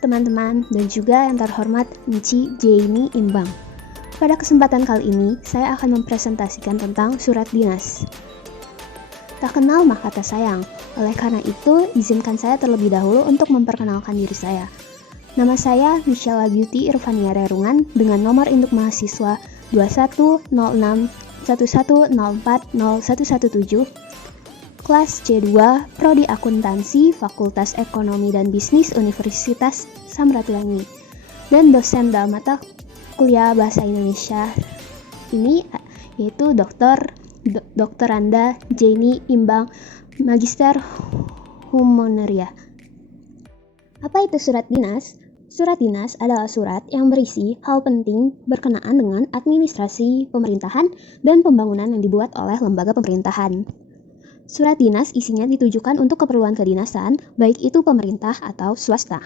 teman-teman, dan juga yang terhormat Enci Jaini Imbang. Pada kesempatan kali ini, saya akan mempresentasikan tentang surat dinas. Tak kenal maka tak sayang, oleh karena itu izinkan saya terlebih dahulu untuk memperkenalkan diri saya. Nama saya Michelle Beauty Irvania Rerungan dengan nomor induk mahasiswa 210611040117, kelas C2, Prodi Akuntansi, Fakultas Ekonomi dan Bisnis Universitas Samratulangi, dan dosen dalam mata kuliah Bahasa Indonesia ini yaitu Dr. Anda Jaini Imbang, Magister Humoneria. Apa itu surat dinas? Surat dinas adalah surat yang berisi hal penting berkenaan dengan administrasi, pemerintahan, dan pembangunan yang dibuat oleh lembaga pemerintahan. Surat dinas isinya ditujukan untuk keperluan kedinasan, baik itu pemerintah atau swasta.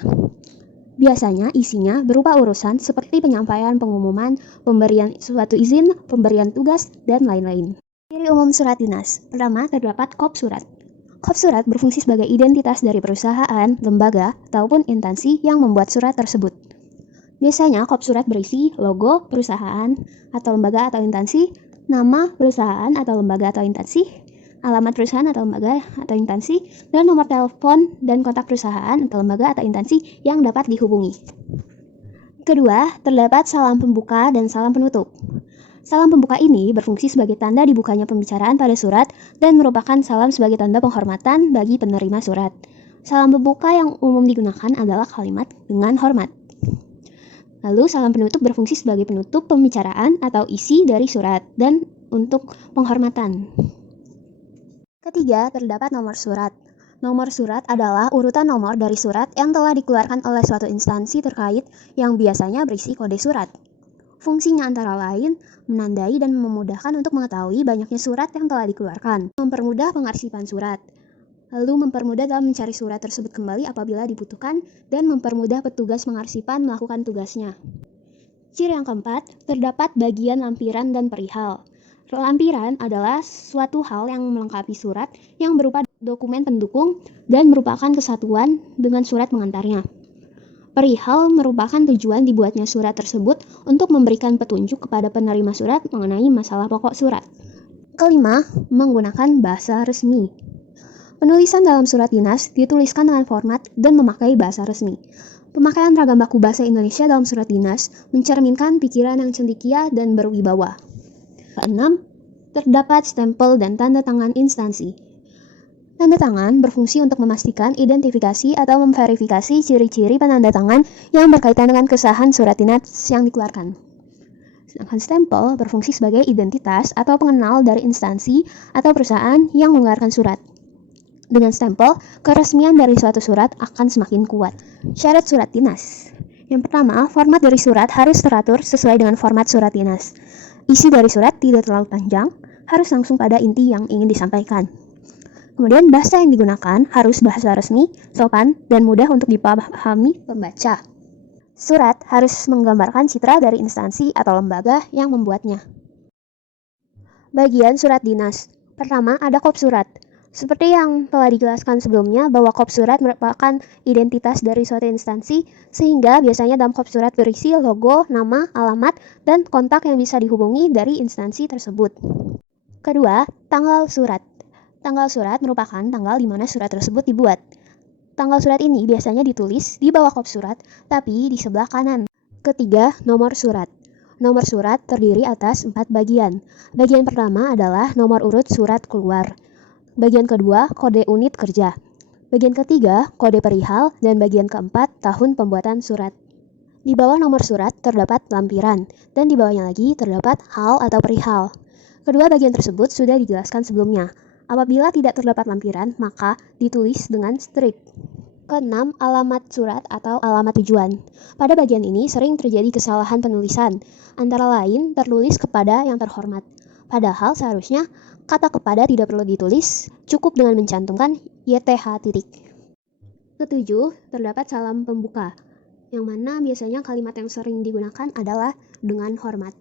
Biasanya isinya berupa urusan seperti penyampaian pengumuman, pemberian suatu izin, pemberian tugas, dan lain-lain. Ciri umum surat dinas. Pertama, terdapat kop surat. Kop surat berfungsi sebagai identitas dari perusahaan, lembaga, ataupun instansi yang membuat surat tersebut. Biasanya kop surat berisi logo perusahaan atau lembaga atau instansi, nama perusahaan atau lembaga atau instansi, alamat perusahaan atau lembaga atau instansi, dan nomor telepon dan kontak perusahaan atau lembaga atau instansi yang dapat dihubungi. Kedua, terdapat salam pembuka dan salam penutup. Salam pembuka ini berfungsi sebagai tanda dibukanya pembicaraan pada surat dan merupakan salam sebagai tanda penghormatan bagi penerima surat. Salam pembuka yang umum digunakan adalah kalimat dengan hormat. Lalu salam penutup berfungsi sebagai penutup pembicaraan atau isi dari surat dan untuk penghormatan. Ketiga, terdapat nomor surat. Nomor surat adalah urutan nomor dari surat yang telah dikeluarkan oleh suatu instansi terkait yang biasanya berisi kode surat. Fungsinya antara lain menandai dan memudahkan untuk mengetahui banyaknya surat yang telah dikeluarkan, mempermudah pengarsipan surat, lalu mempermudah dalam mencari surat tersebut kembali apabila dibutuhkan, dan mempermudah petugas pengarsipan melakukan tugasnya. Ciri yang keempat, terdapat bagian lampiran dan perihal. Lampiran adalah suatu hal yang melengkapi surat yang berupa dokumen pendukung dan merupakan kesatuan dengan surat pengantarnya. Perihal merupakan tujuan dibuatnya surat tersebut untuk memberikan petunjuk kepada penerima surat mengenai masalah pokok surat. Kelima, menggunakan bahasa resmi. Penulisan dalam surat dinas dituliskan dengan format dan memakai bahasa resmi. Pemakaian ragam baku bahasa Indonesia dalam surat dinas mencerminkan pikiran yang cendekia dan berwibawa. Keenam, terdapat stempel dan tanda tangan instansi. Tanda tangan berfungsi untuk memastikan identifikasi atau memverifikasi ciri-ciri penanda tangan yang berkaitan dengan kesahan surat dinas yang dikeluarkan. Sedangkan stempel berfungsi sebagai identitas atau pengenal dari instansi atau perusahaan yang mengeluarkan surat. Dengan stempel, keresmian dari suatu surat akan semakin kuat. Syarat surat dinas. Yang pertama, format dari surat harus teratur sesuai dengan format surat dinas. Isi dari surat tidak terlalu panjang, harus langsung pada inti yang ingin disampaikan. Kemudian bahasa yang digunakan harus bahasa resmi, sopan, dan mudah untuk dipahami pembaca. Surat harus menggambarkan citra dari instansi atau lembaga yang membuatnya. Bagian surat dinas. Pertama, ada kop surat. Seperti yang telah dijelaskan sebelumnya bahwa kop surat merupakan identitas dari suatu instansi, sehingga biasanya dalam kop surat berisi logo, nama, alamat, dan kontak yang bisa dihubungi dari instansi tersebut. Kedua, tanggal surat. Tanggal surat merupakan tanggal di mana surat tersebut dibuat. Tanggal surat ini biasanya ditulis di bawah kop surat, tapi di sebelah kanan. Ketiga, nomor surat. Nomor surat terdiri atas 4 bagian. Bagian pertama adalah nomor urut surat keluar. Bagian kedua, kode unit kerja. Bagian ketiga, kode perihal. Dan bagian keempat, tahun pembuatan surat. Di bawah nomor surat terdapat lampiran, dan di bawahnya lagi terdapat hal atau perihal. Kedua bagian tersebut sudah dijelaskan sebelumnya. Apabila tidak terdapat lampiran, maka ditulis dengan strip. Keenam, alamat surat atau alamat tujuan. Pada bagian ini sering terjadi kesalahan penulisan, antara lain tertulis kepada yang terhormat. Padahal seharusnya kata kepada tidak perlu ditulis, cukup dengan mencantumkan YTH titik. Ketujuh, terdapat salam pembuka, yang mana biasanya kalimat yang sering digunakan adalah dengan hormat.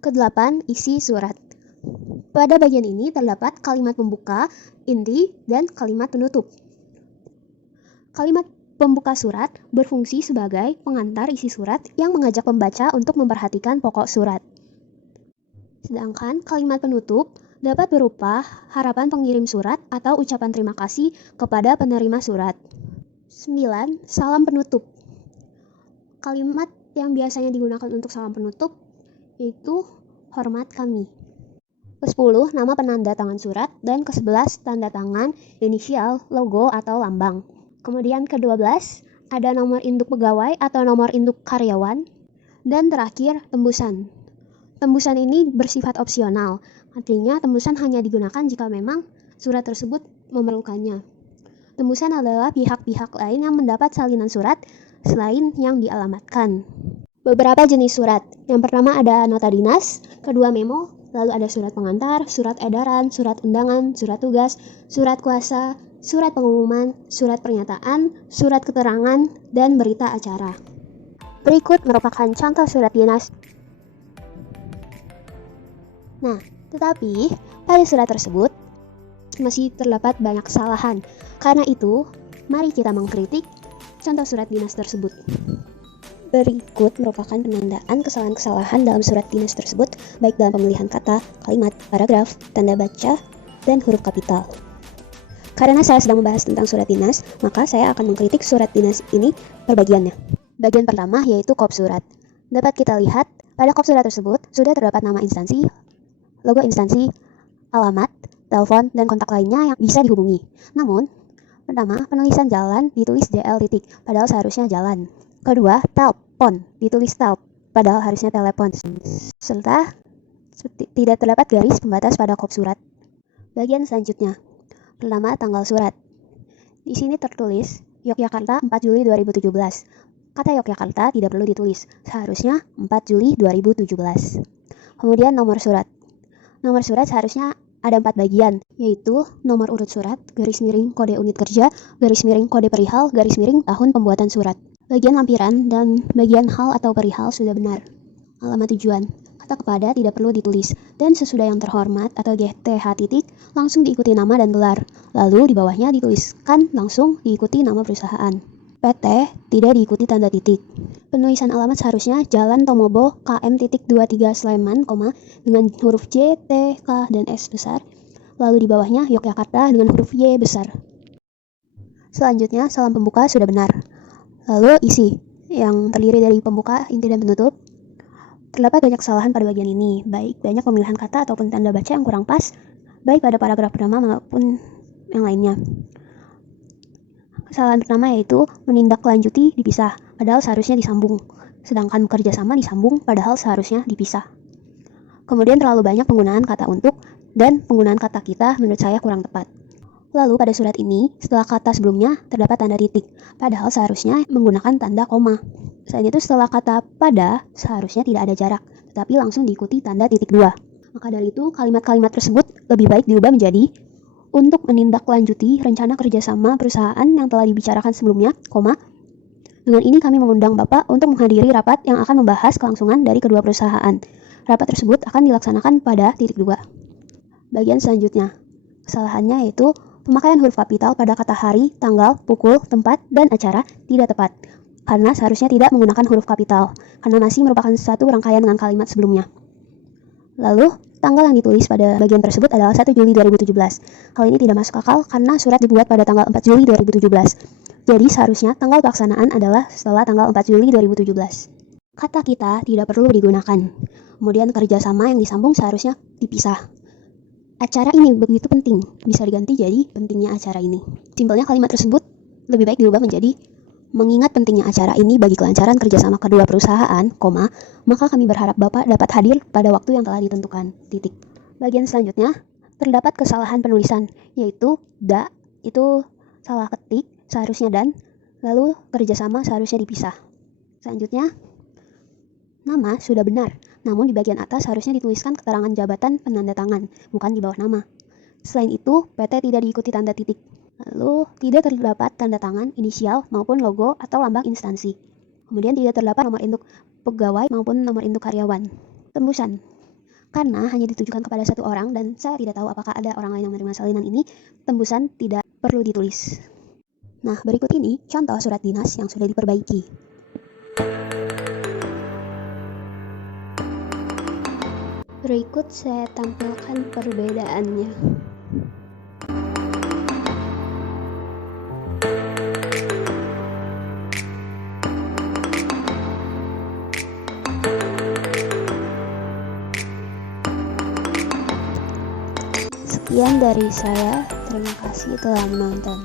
Kedelapan, isi surat. Pada bagian ini terdapat kalimat pembuka, inti, dan kalimat penutup. Kalimat Pembuka surat berfungsi sebagai pengantar isi surat yang mengajak pembaca untuk memperhatikan pokok surat. Sedangkan kalimat penutup dapat berupa harapan pengirim surat atau ucapan terima kasih kepada penerima surat. 9. Salam penutup. Kalimat yang biasanya digunakan untuk salam penutup yaitu hormat kami. Ke-10, nama penanda tangan surat, dan ke-11, tanda tangan, inisial, logo, atau lambang. Kemudian ke-12, ada nomor induk pegawai atau nomor induk karyawan. Dan terakhir, tembusan. Tembusan ini bersifat opsional, artinya tembusan hanya digunakan jika memang surat tersebut memerlukannya. Tembusan adalah pihak-pihak lain yang mendapat salinan surat selain yang dialamatkan. Beberapa jenis surat. Yang pertama ada nota dinas, kedua memo, lalu ada surat pengantar, surat edaran, surat undangan, surat tugas, surat kuasa, surat pengumuman, surat pernyataan, surat keterangan, dan berita acara. Berikut merupakan contoh surat dinas. Nah, tetapi pada surat tersebut masih terdapat banyak kesalahan. Karena itu, mari kita mengkritik contoh surat dinas tersebut. Berikut merupakan penandaan kesalahan-kesalahan dalam surat dinas tersebut, baik dalam pemilihan kata, kalimat, paragraf, tanda baca, dan huruf kapital. Karena saya sedang membahas tentang surat dinas, maka saya akan mengkritik surat dinas ini per bagiannya. Bagian pertama yaitu kop surat. Dapat kita lihat, pada kop surat tersebut sudah terdapat nama instansi, logo instansi, alamat, telepon, dan kontak lainnya yang bisa dihubungi. Namun, pertama, penulisan jalan ditulis JL titik, padahal seharusnya jalan. Kedua, telepon ditulis tel, padahal harusnya telepon. Serta tidak terdapat garis pembatas pada kop surat. Bagian selanjutnya, pertama tanggal surat. Di sini tertulis Yogyakarta 4 Juli 2017. Kata Yogyakarta tidak perlu ditulis, seharusnya 4 Juli 2017. Kemudian nomor surat. Nomor surat seharusnya ada 4 bagian, yaitu nomor urut surat, garis miring kode unit kerja, garis miring kode perihal, garis miring tahun pembuatan surat. Bagian lampiran dan bagian hal atau perihal sudah benar. Alamat tujuan. Kata kepada tidak perlu ditulis, dan sesudah yang terhormat atau GTH titik langsung diikuti nama dan gelar. Lalu di bawahnya dituliskan langsung diikuti nama perusahaan. PT tidak diikuti tanda titik. Penulisan alamat seharusnya Jalan Tomobo KM titik 23 Sleman, dengan huruf J, T, K, dan S besar. Lalu di bawahnya Yogyakarta dengan huruf Y besar. Selanjutnya salam pembuka sudah benar. Lalu isi, yang terdiri dari pembuka, inti, dan penutup. Terdapat banyak kesalahan pada bagian ini, baik banyak pemilihan kata ataupun tanda baca yang kurang pas, baik pada paragraf pertama maupun yang lainnya. Kesalahan pertama yaitu menindaklanjuti dipisah, padahal seharusnya disambung. Sedangkan bekerja sama disambung, padahal seharusnya dipisah. Kemudian terlalu banyak penggunaan kata untuk, dan penggunaan kata kita menurut saya kurang tepat. Lalu pada surat ini, setelah kata sebelumnya terdapat tanda titik, padahal seharusnya menggunakan tanda koma. Selain itu setelah kata pada, seharusnya tidak ada jarak, tetapi langsung diikuti tanda titik 2. Maka dari itu, kalimat-kalimat tersebut lebih baik diubah menjadi untuk menindaklanjuti rencana kerjasama perusahaan yang telah dibicarakan sebelumnya, dengan ini kami mengundang Bapak untuk menghadiri rapat yang akan membahas kelangsungan dari kedua perusahaan. Rapat tersebut akan dilaksanakan pada titik 2. Bagian selanjutnya, kesalahannya yaitu pemakaian huruf kapital pada kata hari, tanggal, pukul, tempat, dan acara tidak tepat, karena seharusnya tidak menggunakan huruf kapital, karena masih merupakan satu rangkaian dengan kalimat sebelumnya. Lalu, tanggal yang ditulis pada bagian tersebut adalah 1 Juli 2017. Hal ini tidak masuk akal karena surat dibuat pada tanggal 4 Juli 2017. Jadi seharusnya tanggal pelaksanaan adalah setelah tanggal 4 Juli 2017. Kata kita tidak perlu digunakan. Kemudian kerjasama yang disambung seharusnya dipisah. Acara ini begitu penting, bisa diganti jadi pentingnya acara ini. Simpelnya kalimat tersebut lebih baik diubah menjadi mengingat pentingnya acara ini bagi kelancaran kerjasama kedua perusahaan, maka kami berharap Bapak dapat hadir pada waktu yang telah ditentukan. Titik. Bagian selanjutnya, terdapat kesalahan penulisan, yaitu da, itu salah ketik, seharusnya dan, lalu kerjasama seharusnya dipisah. Selanjutnya, nama sudah benar, namun di bagian atas harusnya dituliskan keterangan jabatan penanda tangan, bukan di bawah nama. Selain itu, PT tidak diikuti tanda titik. Lalu, tidak terdapat tanda tangan, inisial, maupun logo atau lambang instansi. Kemudian tidak terdapat nomor induk pegawai maupun nomor induk karyawan. Tembusan. Karena hanya ditujukan kepada satu orang dan saya tidak tahu apakah ada orang lain yang menerima salinan ini, tembusan tidak perlu ditulis. Nah, berikut ini contoh surat dinas yang sudah diperbaiki. Berikut saya tampilkan perbedaannya. Sekian dari saya, terima kasih telah menonton.